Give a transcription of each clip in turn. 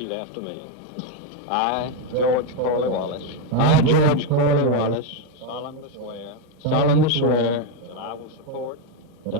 repeat after me. I, George Corley Wallace. I, George Corley Wallace. Solemnly swear that I will support the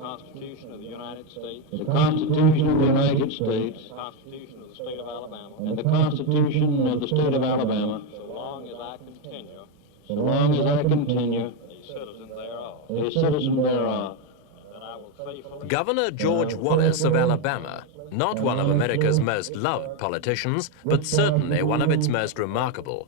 Constitution of the United States, the Constitution of the United States, the Constitution of the State of Alabama, and the Constitution of the State of Alabama, so long as I continue a citizen thereof. That I will faithfully. Governor George Wallace of Alabama, not one of America's most loved politicians, but certainly one of its most remarkable.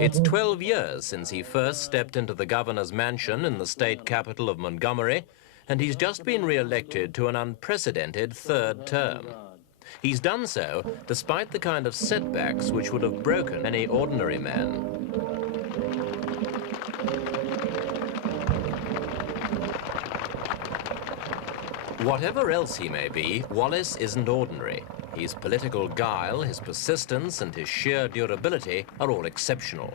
It's 12 years since he first stepped into the governor's mansion in the state capital of Montgomery, and he's just been re-elected to an unprecedented third term. He's done so despite the kind of setbacks which would have broken any ordinary man. Whatever else he may be, Wallace isn't ordinary. His political guile, his persistence, and his sheer durability are all exceptional.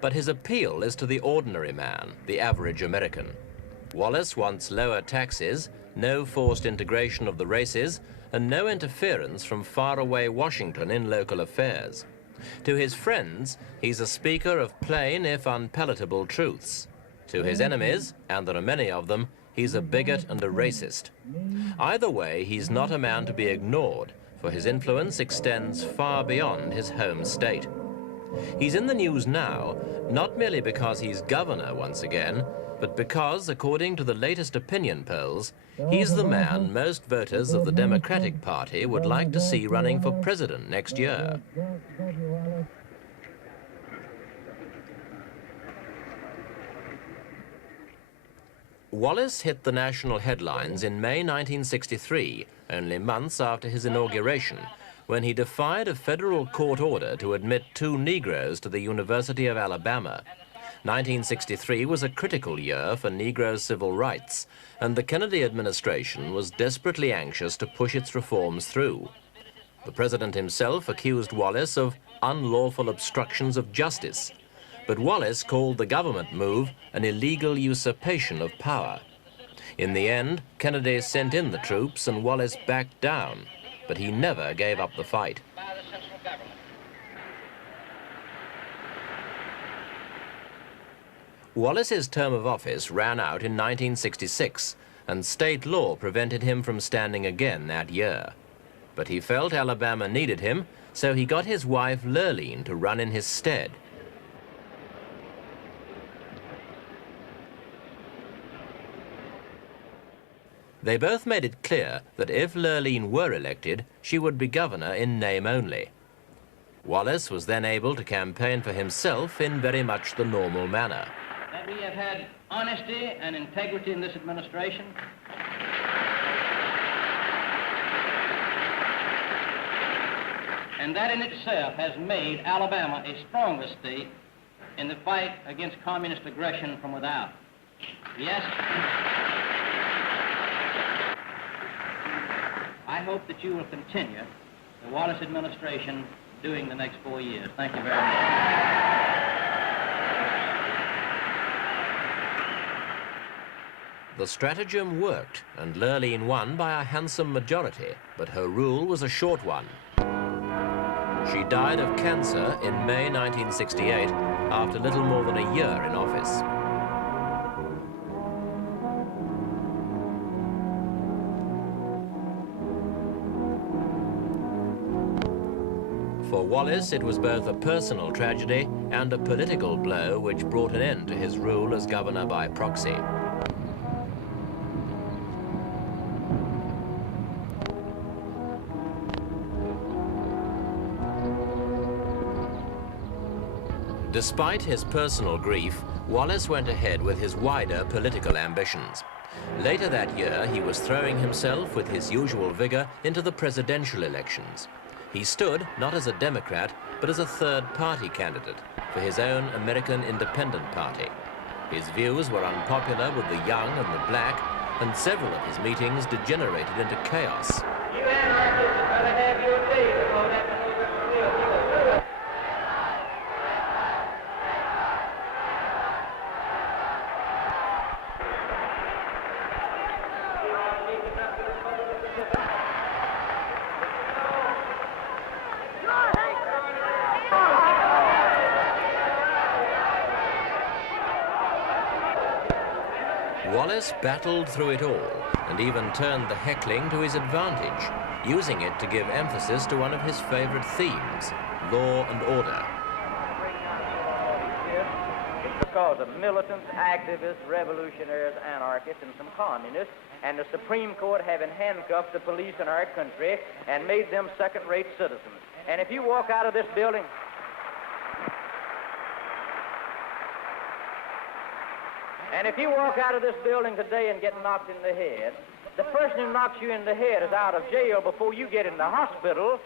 But his appeal is to the ordinary man, the average American. Wallace wants lower taxes, no forced integration of the races, and no interference from faraway Washington in local affairs. To his friends, he's a speaker of plain if unpalatable truths. To his enemies, and there are many of them, he's a bigot and a racist. Either way, he's not a man to be ignored, for his influence extends far beyond his home state. He's in the news now, not merely because he's governor once again, but because, according to the latest opinion polls, he's the man most voters of the Democratic Party would like to see running for president next year. Wallace hit the national headlines in May 1963, only months after his inauguration, when he defied a federal court order to admit 2 Negroes to the University of Alabama. 1963 was a critical year for Negro civil rights, and the Kennedy administration was desperately anxious to push its reforms through. The president himself accused Wallace of unlawful obstructions of justice, but Wallace called the government move an illegal usurpation of power. In the end, Kennedy sent in the troops and Wallace backed down, but he never gave up the fight. Wallace's term of office ran out in 1966, and state law prevented him from standing again that year. But he felt Alabama needed him, so he got his wife Lurleen to run in his stead. They both made it clear that if Lurleen were elected, she would be governor in name only. Wallace was then able to campaign for himself in very much the normal manner. That we have had honesty and integrity in this administration. And that in itself has made Alabama a stronger state in the fight against communist aggression from without. Yes. I hope that you will continue the Wallace administration doing the next 4 years. Thank you very much. The stratagem worked, and Lurleen won by a handsome majority, but her rule was a short one. She died of cancer in May 1968, after little more than a year in office. For Wallace, it was both a personal tragedy and a political blow which brought an end to his rule as governor by proxy. Despite his personal grief, Wallace went ahead with his wider political ambitions. Later that year, he was throwing himself with his usual vigor into the presidential elections. He stood not as a Democrat, but as a third-party candidate for his own American Independent Party. His views were unpopular with the young and the black, and several of his meetings degenerated into chaos. You anarchists are going to have your day before that. Wallace battled through it all and even turned the heckling to his advantage, using it to give emphasis to one of his favorite themes, law and order. It's because of militants, activists, revolutionaries, anarchists, and some communists, and the Supreme Court having handcuffed the police in our country and made them second-rate citizens. And if you walk out of this building... And if you walk out of this building today and get knocked in the head, the person who knocks you in the head is out of jail before you get in the hospital,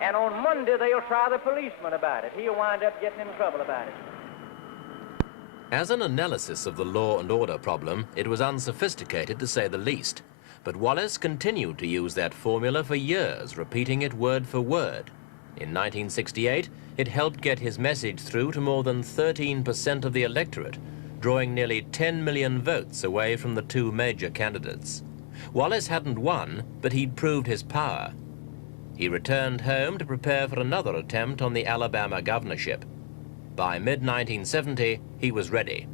and on Monday they'll try the policeman about it. He'll wind up getting in trouble about it. As an analysis of the law and order problem, it was unsophisticated to say the least. But Wallace continued to use that formula for years, repeating it word for word. In 1968, it helped get his message through to more than 13% of the electorate, drawing nearly 10 million votes away from the two major candidates. Wallace hadn't won, but he'd proved his power. He returned home to prepare for another attempt on the Alabama governorship. By mid-1970, he was ready.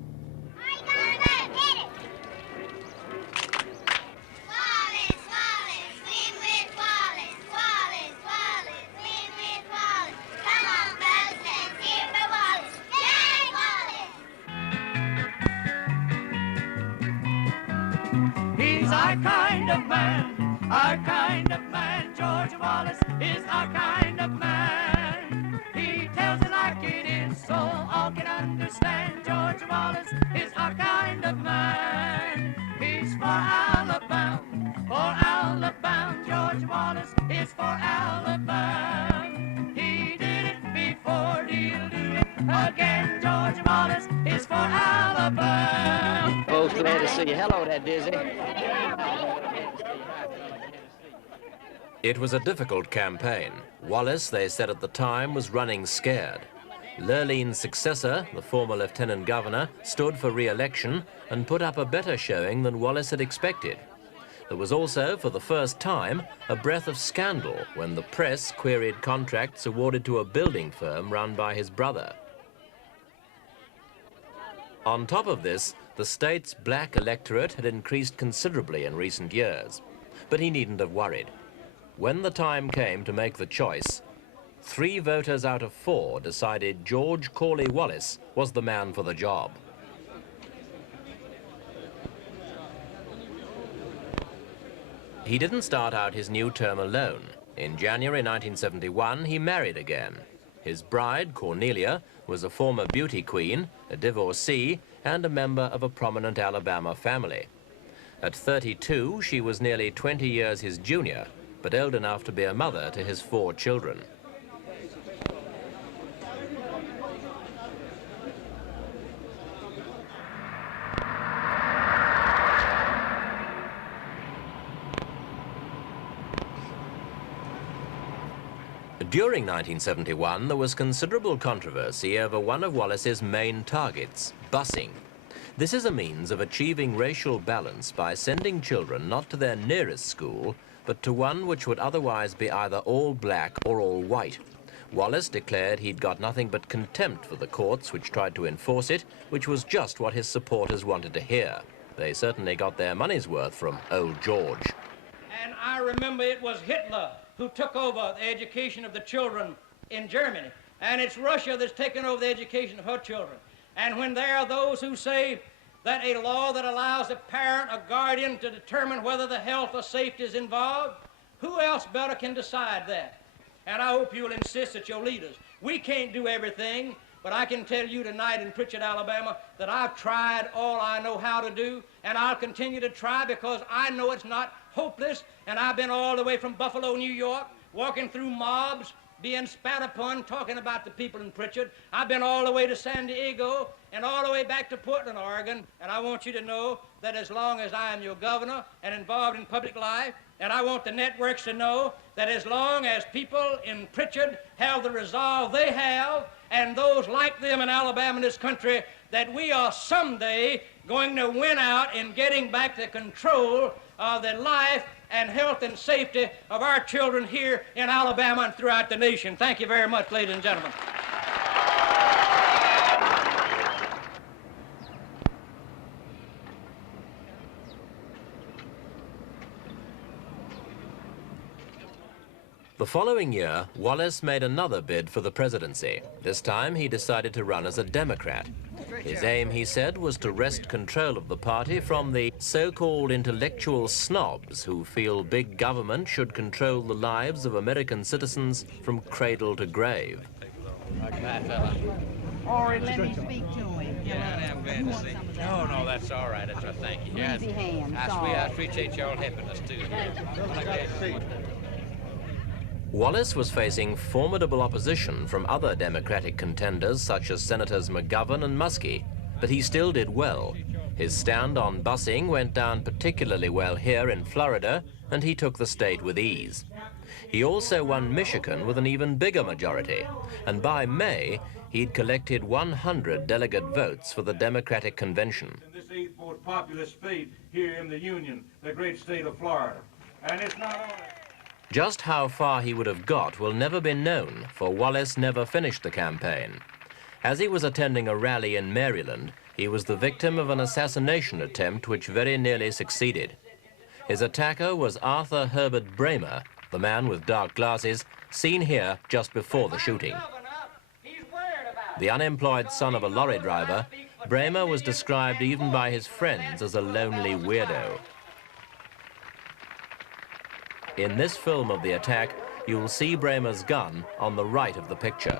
He's our kind of man, George Wallace is our kind of man. He tells it like it is, so all can understand. George Wallace is our kind of man. He's for Alabama, George Wallace is for Alabama. He did it before, he'll do it again. George Wallace is for Alabama. Folks, glad to see you. Hello there, Dizzy. It was a difficult campaign. Wallace, they said at the time, was running scared. Lurleen's successor, the former lieutenant governor, stood for re-election and put up a better showing than Wallace had expected. There was also, for the first time, a breath of scandal when the press queried contracts awarded to a building firm run by his brother. On top of this, the state's black electorate had increased considerably in recent years, but he needn't have worried. When the time came to make the choice, 3 voters out of 4 decided George Corley Wallace was the man for the job. He didn't start out his new term alone. In January 1971, he married again. His bride, Cornelia, was a former beauty queen, a divorcee, and a member of a prominent Alabama family. At 32, she was nearly 20 years his junior, but old enough to be a mother to his 4 children. During 1971, there was considerable controversy over one of Wallace's main targets, busing. This is a means of achieving racial balance by sending children not to their nearest school, but to one which would otherwise be either all black or all white. Wallace declared he'd got nothing but contempt for the courts which tried to enforce it, which was just what his supporters wanted to hear. They certainly got their money's worth from old George. And I remember it was Hitler who took over the education of the children in Germany. And it's Russia that's taken over the education of her children. And when there are those who say that a law that allows a parent or guardian to determine whether the health or safety is involved, who else better can decide that? And I hope you'll insist that your leaders. We can't do everything, but I can tell you tonight in Pritchard, Alabama, that I've tried all I know how to do, and I'll continue to try because I know it's not hopeless, and I've been all the way from Buffalo, New York, walking through mobs, being spat upon, talking about the people in Pritchard. I've been all the way to San Diego and all the way back to Portland, Oregon, and I want you to know that as long as I am your governor and involved in public life, and I want the networks to know that as long as people in Pritchard have the resolve they have, and those like them in Alabama in this country, that we are someday going to win out in getting back the control of the life and health and safety of our children here in Alabama and throughout the nation. Thank you very much, ladies and gentlemen. The following year, Wallace made another bid for the presidency. This time, he decided to run as a Democrat. His aim, he said, was to wrest control of the party from the so-called intellectual snobs who feel big government should control the lives of American citizens from cradle to grave. Or let me speak to him. Yeah, I am glad to see you. No, that's all right. That's all right. Thank you. Easy hand. I appreciate y'all helping us, too. Wallace was facing formidable opposition from other Democratic contenders such as Senators McGovern and Muskie, but he still did well. His stand on busing went down particularly well here in Florida, and he took the state with ease. He also won Michigan with an even bigger majority, and by May, he'd collected 100 delegate votes for the Democratic convention. In this 8th most populous state here in the Union, the great state of Florida. And it's not only... Just how far he would have got will never be known, for Wallace never finished the campaign. As he was attending a rally in Maryland, he was the victim of an assassination attempt which very nearly succeeded. His attacker was Arthur Herbert Bramer, the man with dark glasses, seen here just before the shooting. The unemployed son of a lorry driver, Bramer was described even by his friends as a lonely weirdo. In this film of the attack, you'll see Bramer's gun on the right of the picture.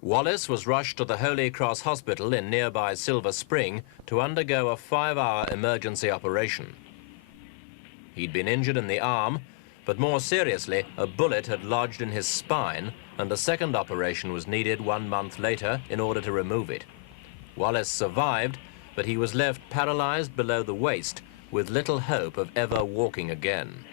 Wallace was rushed to the Holy Cross Hospital in nearby Silver Spring to undergo a 5-hour emergency operation. He'd been injured in the arm, but more seriously, a bullet had lodged in his spine, and a second operation was needed 1 month later in order to remove it. Wallace survived, but he was left paralyzed below the waist with little hope of ever walking again.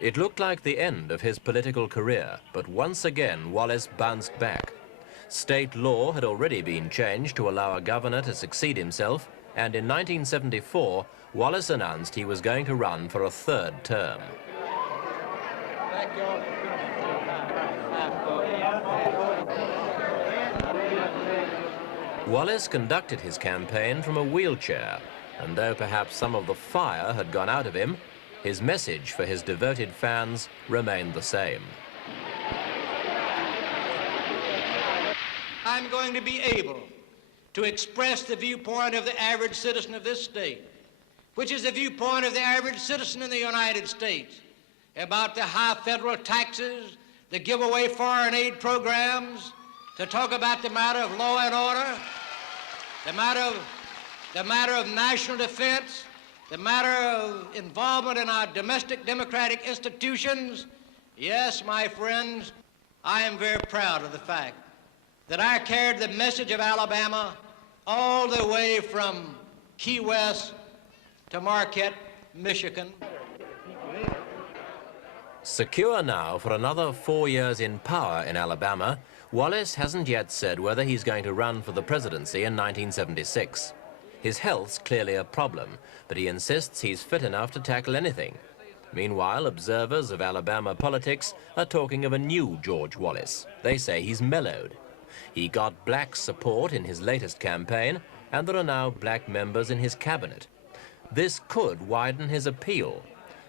It looked like the end of his political career, but once again Wallace bounced back. State law had already been changed to allow a governor to succeed himself, and in 1974, Wallace announced he was going to run for a third term. Wallace conducted his campaign from a wheelchair, and though perhaps some of the fire had gone out of him, his message for his devoted fans remained the same. I'm going to be able to express the viewpoint of the average citizen of this state, which is the viewpoint of the average citizen in the United States, about the high federal taxes, the giveaway foreign aid programs, to talk about the matter of law and order, the matter of national defense, the matter of involvement in our domestic democratic institutions. Yes, my friends, I am very proud of the fact that I carried the message of Alabama all the way from Key West to Marquette, Michigan. Secure now for another 4 years in power in Alabama, Wallace hasn't yet said whether he's going to run for the presidency in 1976. His health's clearly a problem, but he insists he's fit enough to tackle anything. Meanwhile, observers of Alabama politics are talking of a new George Wallace. They say he's mellowed. He got black support in his latest campaign, and there are now black members in his cabinet. This could widen his appeal,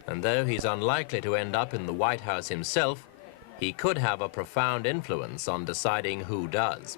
and though he's unlikely to end up in the White House himself, he could have a profound influence on deciding who does.